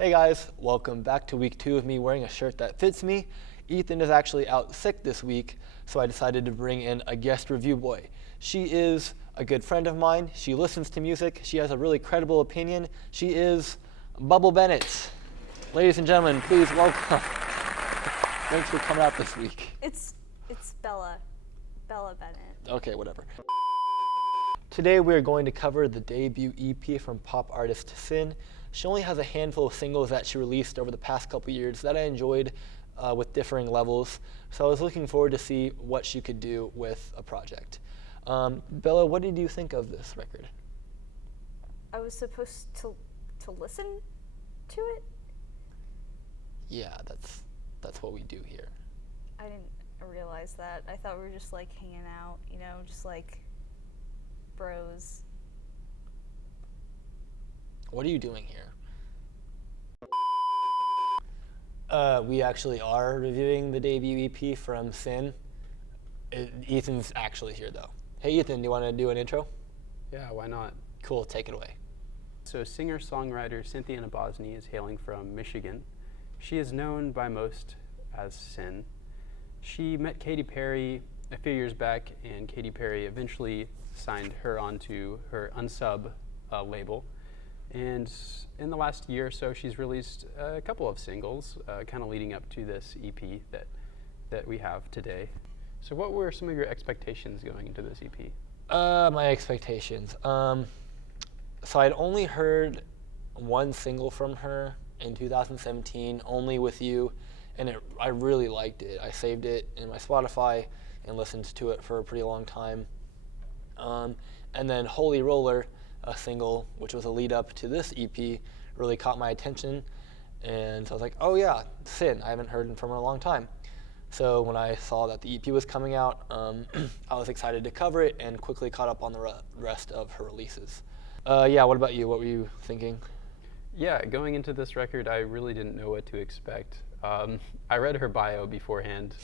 Hey guys, welcome back to week 2 of me wearing a shirt that fits me. Ethan is actually out sick this week, so I decided to bring in a guest review boy. She is a good friend of mine. She listens to music. She has a really credible opinion. She is Bubble Bennett. Ladies and gentlemen, please welcome. Thanks for coming out this week. It's Bella Bennett. Okay, whatever. Today we are going to cover the debut EP from pop artist Cyn. She only has a handful of singles that she released over the past couple years that I enjoyed with differing levels. So I was looking forward to see what she could do with a project. Bella, what did you think of this record? I was supposed to listen to it? Yeah, that's what we do here. I didn't realize that. I thought we were just like hanging out, just like bros. What are you doing here? We actually are reviewing the debut EP from Cyn. Ethan's actually here though. Hey Ethan, do you want to do an intro? Yeah, why not? Cool, take it away. So singer-songwriter Cynthia is hailing from Michigan. She is known by most as Cyn. She met Katy Perry a few years back, and Katy Perry eventually signed her onto her Unsub label. And in the last year or so, she's released a couple of singles, kind of leading up to this EP that we have today. So what were some of your expectations going into this EP? My expectations. So I'd only heard one single from her in 2017, Only With You, and I really liked it. I saved it in my Spotify and listened to it for a pretty long time. And then Holy Roller, a single which was a lead up to this EP, really caught my attention. And so I was like, oh yeah, Cyn, I haven't heard from her in a long time. So when I saw that the EP was coming out, I was excited to cover it and quickly caught up on the rest of her releases. Yeah, what about you? What were you thinking? Yeah, going into this record, I really didn't know what to expect. I read her bio beforehand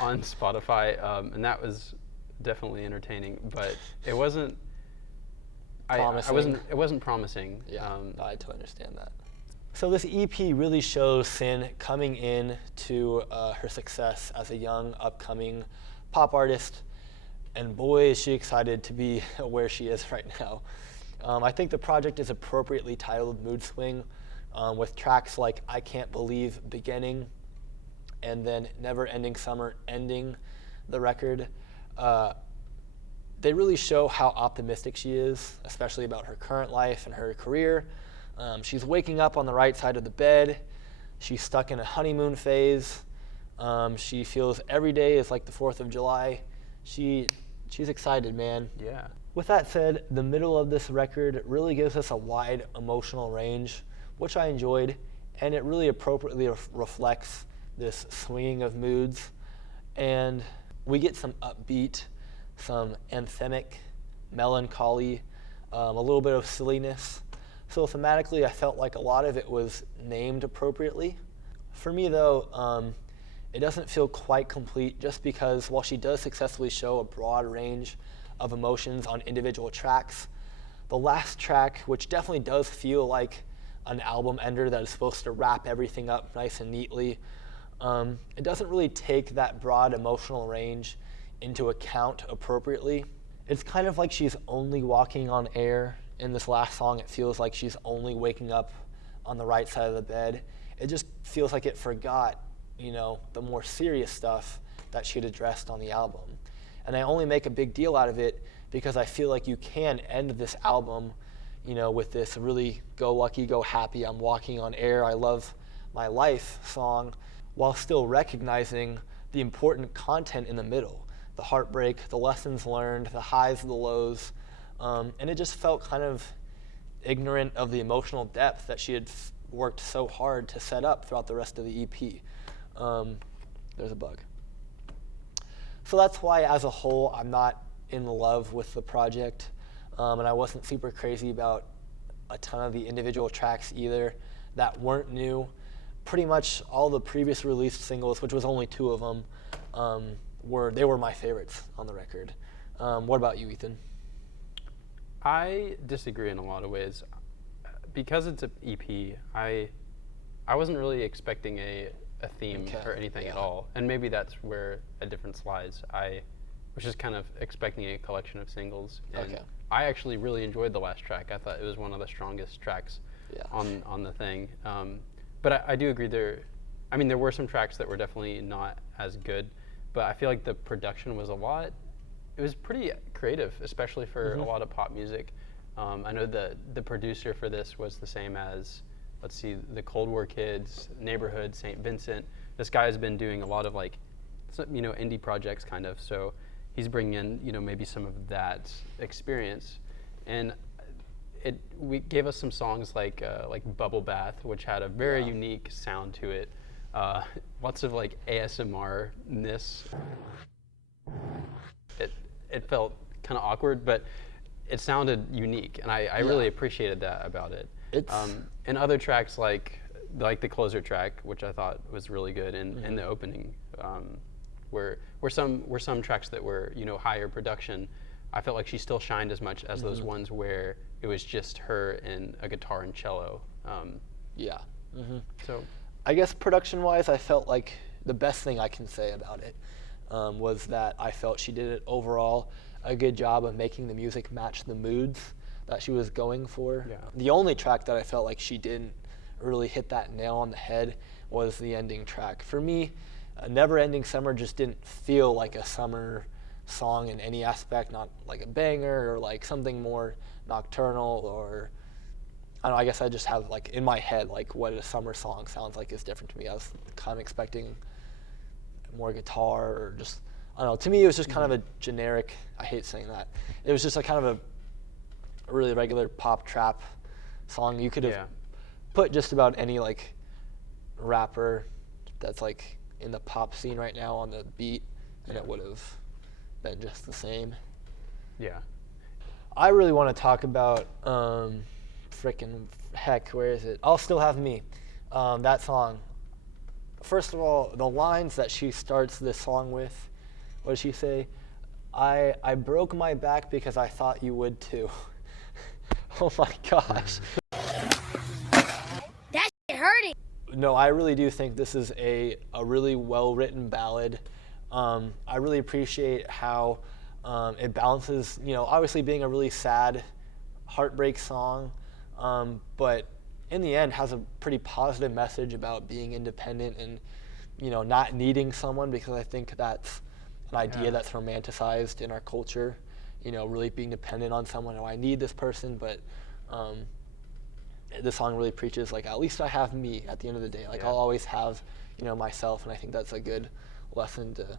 on Spotify, and that was definitely entertaining, but it wasn't it wasn't promising. Yeah, I totally understand that. So this EP really shows Cyn coming in to her success as a young, upcoming pop artist, and boy, is she excited to be where she is right now. I think the project is appropriately titled Mood Swing, with tracks like I Can't Believe Beginning and then Never Ending Summer ending the record. They really show how optimistic she is, especially about her current life and her career. She's waking up on the right side of the bed. She's stuck in a honeymoon phase. She feels every day is like the 4th of July. She's excited, man. Yeah. With that said, the middle of this record really gives us a wide emotional range, which I enjoyed, and it really appropriately reflects this swinging of moods. And we get some upbeat, some anthemic melancholy, a little bit of silliness. So thematically, I felt like a lot of it was named appropriately. For me though, it doesn't feel quite complete just because while she does successfully show a broad range of emotions on individual tracks, the last track, which definitely does feel like an album ender that is supposed to wrap everything up nice and neatly, it doesn't really take that broad emotional range into account appropriately. It's kind of like she's only walking on air. In this last song, it feels like she's only waking up on the right side of the bed. It just feels like it forgot, the more serious stuff that she'd addressed on the album. And I only make a big deal out of it because I feel like you can end this album, with this really go lucky, go happy, I'm walking on air, I love my life song, while still recognizing the important content in the middle. The heartbreak, the lessons learned, the highs, the lows, and it just felt kind of ignorant of the emotional depth that she had worked so hard to set up throughout the rest of the EP. There's a bug. So that's why, as a whole, I'm not in love with the project, and I wasn't super crazy about a ton of the individual tracks either that weren't new. Pretty much all the previous released singles, which was only 2 of them, were my favorites on the record. What about you, Ethan? I disagree in a lot of ways. Because it's an EP, I I wasn't really expecting a theme Okay, or anything at yeah. all, and maybe that's where a difference lies. I was just kind of expecting a collection of singles, and Okay. I actually really enjoyed the last track. I thought it was one of the strongest tracks Yeah. on the thing. But I do agree there were some tracks that were definitely not as good, but I feel like the production was it was pretty creative, especially for a lot of pop music. I know the producer for this was the same as, let's see, the Cold War Kids, Neighborhood, St. Vincent. This guy has been doing a lot of indie projects kind of, so he's bringing in, maybe some of that experience. And we gave us some songs like Bubble Bath, which had a very unique sound to it. Lots of ASMR-ness. It felt kind of awkward, but it sounded unique, and I really appreciated that about it. And other tracks like the closer track, which I thought was really good, and the opening, were some tracks that were higher production. I felt like she still shined as much as those ones where it was just her and a guitar and cello. Yeah. So I guess production-wise, I felt like the best thing I can say about it was that I felt she did it overall a good job of making the music match the moods that she was going for. Yeah. The only track that I felt like she didn't really hit that nail on the head was the ending track. For me, Never Ending Summer just didn't feel like a summer song in any aspect, not like a banger or like something more nocturnal, or I don't know, I guess I just have in my head what a summer song sounds like is different to me. I was kind of expecting more guitar, or just, I don't know, to me it was just kind of a generic, I hate saying that, it was just a kind of a really regular pop trap song. You could have put just about any rapper that's in the pop scene right now on the beat, and it would have been just the same. yeah. I really want to talk about frickin' heck, where is it? I'll Still Have Me. That song. First of all, the lines that she starts this song with, what does she say? I broke my back because I thought you would too. Oh my gosh. That shit hurting. No, I really do think this is a really well-written ballad. I really appreciate how it balances, obviously being a really sad heartbreak song, but in the end has a pretty positive message about being independent and, not needing someone, because I think that's an idea that's romanticized in our culture, really being dependent on someone. Oh, I need this person, but this song really preaches at least I have me at the end of the day. I'll always have, myself, and I think that's a good lesson to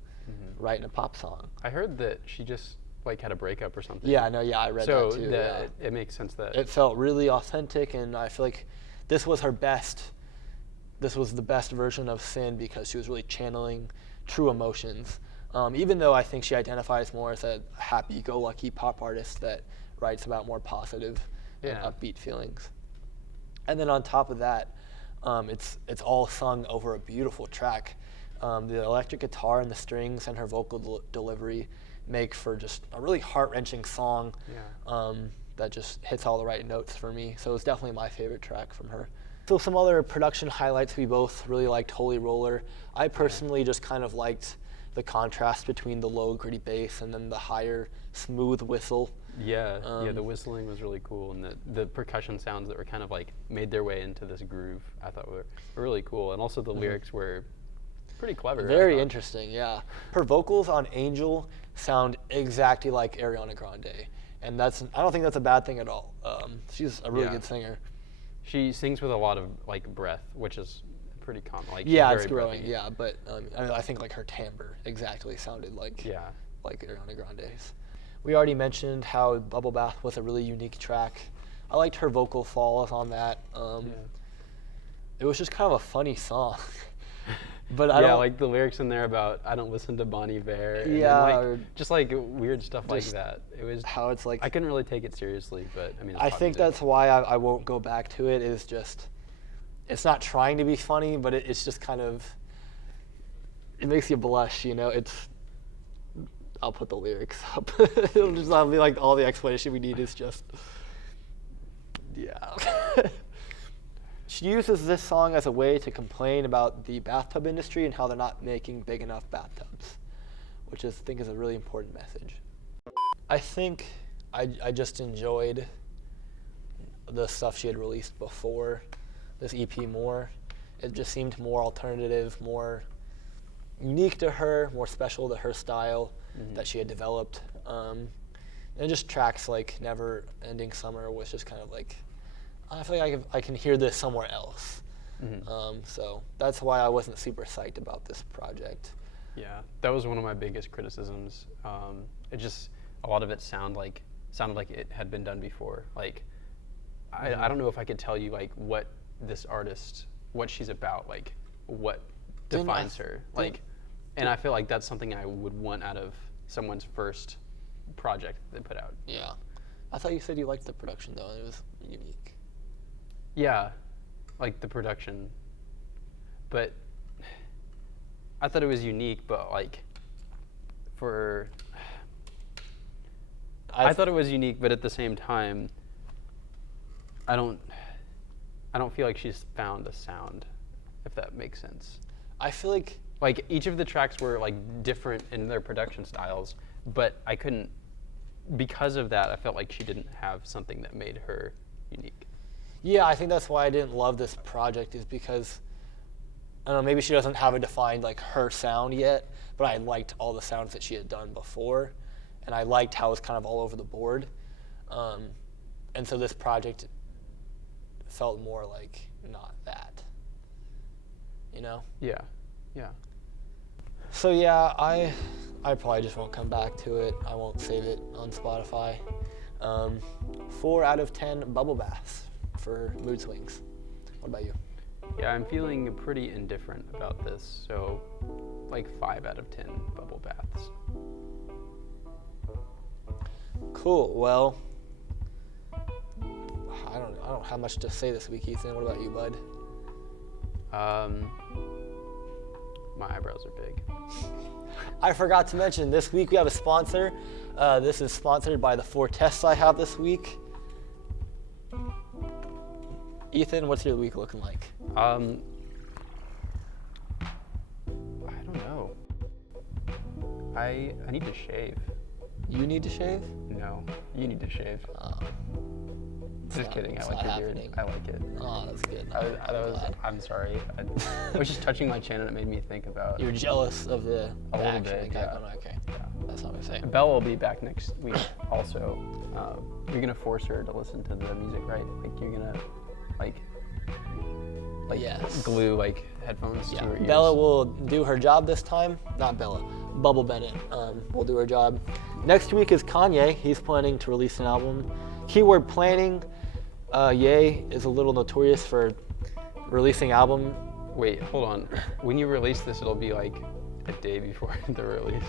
write in a pop song. I heard that she just had a breakup or something. Yeah, no, I read that too. So it makes sense that it felt really authentic, and I feel like this was the best version of Sin, because she was really channeling true emotions. Even though I think she identifies more as a happy-go-lucky pop artist that writes about more positive and upbeat feelings. And then on top of that, it's all sung over a beautiful track. The electric guitar and the strings and her vocal delivery make for just a really heart-wrenching song that just hits all the right notes for me. So it's definitely my favorite track from her. So some other production highlights, we both really liked Holy Roller. I personally just kind of liked the contrast between the low gritty bass and then the higher smooth whistle. The whistling was really cool, and the percussion sounds that were kind of made their way into this groove, I thought were really cool, and also the lyrics were pretty clever. Very interesting, yeah. Her vocals on Angel sound exactly like Ariana Grande, and I don't think that's a bad thing at all. She's a really good singer. She sings with a lot of breath, which is pretty common. It's growing. Breathy. Yeah, but I think her timbre exactly sounded like Ariana Grande's. We already mentioned how Bubble Bath was a really unique track. I liked her vocal falls on that. It was just kind of a funny song. But I don't the lyrics in there about I don't listen to Bon Iver. And then, just weird stuff like that. It was how it's I couldn't really take it seriously, but I mean. I think that's why I won't go back to it. Is just it's not trying to be funny, but it's just kind of it makes you blush. I'll put the lyrics up. It'll just be all the explanation we need is just she uses this song as a way to complain about the bathtub industry and how they're not making big enough bathtubs, which I think is a really important message. I think I just enjoyed the stuff she had released before this EP more. It just seemed more alternative, more unique to her, more special to her style that she had developed. And just tracks like Never Ending Summer was just kind of like, I feel like I can hear this somewhere else. So that's why I wasn't super psyched about this project. Yeah, that was one of my biggest criticisms. It just, a lot of it sounded like it had been done before. Like, I don't know if I could tell you like what this artist, what she's about, like what defines her. Like, and I feel like that's something I would want out of someone's first project they put out. Yeah. I thought you said you liked the production though, and it was unique. Yeah, like the production. But I thought it was unique, but like I thought it was unique, but at the same time, I don't feel like she's found a sound, if that makes sense. I feel like each of the tracks were like different in their production styles, but I couldn't, because of that, I felt like she didn't have something that made her unique. Yeah, I think that's why I didn't love this project, is because, I don't know, maybe she doesn't have a defined like her sound yet, but I liked all the sounds that she had done before, and I liked how it was kind of all over the board. And so this project felt more like not that, you know? Yeah, yeah. So yeah, I probably just won't come back to it. I won't save it on Spotify. 4 out of 10 bubble baths for mood swings. What about you? Yeah, I'm feeling pretty indifferent about this, so like 5 out of 10 bubble baths. Cool. Well, I don't have much to say this week, Ethan. What about you, bud? My eyebrows are big. I forgot to mention, this week we have a sponsor. This is sponsored by the 4 tests I have this week. Ethan, what's your week looking like? I don't know. I need to shave. You need to shave? No, you need to shave. Just kidding. I like your beard. I like it. Oh, that's good. I'm sorry. I was just touching my chin and it made me think about. You're jealous of the A little action. bit, yeah. Okay. That's not what I'm saying. Belle will be back next week. Also, you're gonna force her to listen to the music, right? Like you're gonna, like Yes. glue like headphones to her ears. Bella will do her job this time. Not Bella. Bubble Bennett will do her job. Next week is Kanye. He's planning to release an album. Keyword planning. Ye is a little notorious for releasing album. Wait, hold on. When you release this, it'll be like a day before the release.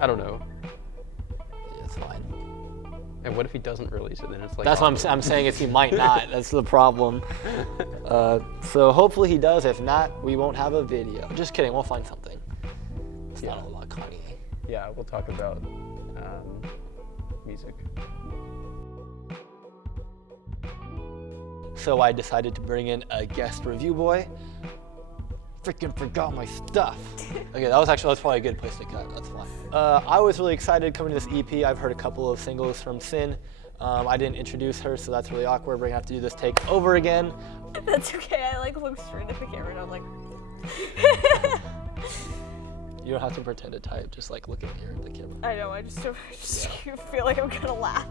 I don't know. It's fine. And what if he doesn't release it? Then it's like. That's what I'm saying, is he might not. That's the problem. So hopefully he does. If not, we won't have a video. Just kidding. We'll find something. It's not all about Kanye. Yeah, we'll talk about music. So I decided to bring in a guest review boy. Freaking forgot my stuff. Okay, that's probably a good place to cut. That's fine. I was really excited coming to this EP. I've heard a couple of singles from Cyn. I didn't introduce her, so that's really awkward. We're gonna have to do this take over again. That's okay. I like look straight at the camera and I'm like. You don't have to pretend to type. Just like look at the camera. I know. I just feel like I'm gonna laugh.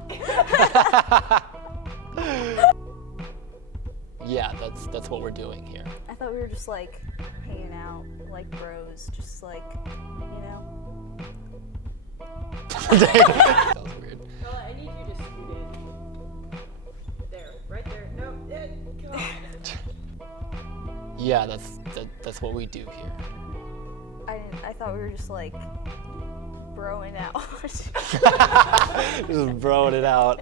Yeah, that's what we're doing here. I thought we were just like hanging out like bros, just like, you know. That was weird. Bella, I need you to scoot in. There, right there. No, come on. Yeah, that's what we do here. I thought we were just like broing out. Just broing it out.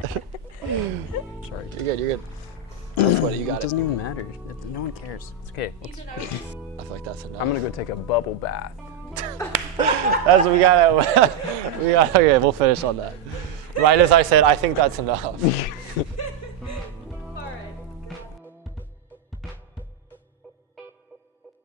Sorry, you're good. That's what you got. It doesn't even matter. No one cares. It's okay. I feel like that's enough. I'm gonna go take a bubble bath. That's what we got. Okay, we'll finish on that. Right as I said, I think that's enough.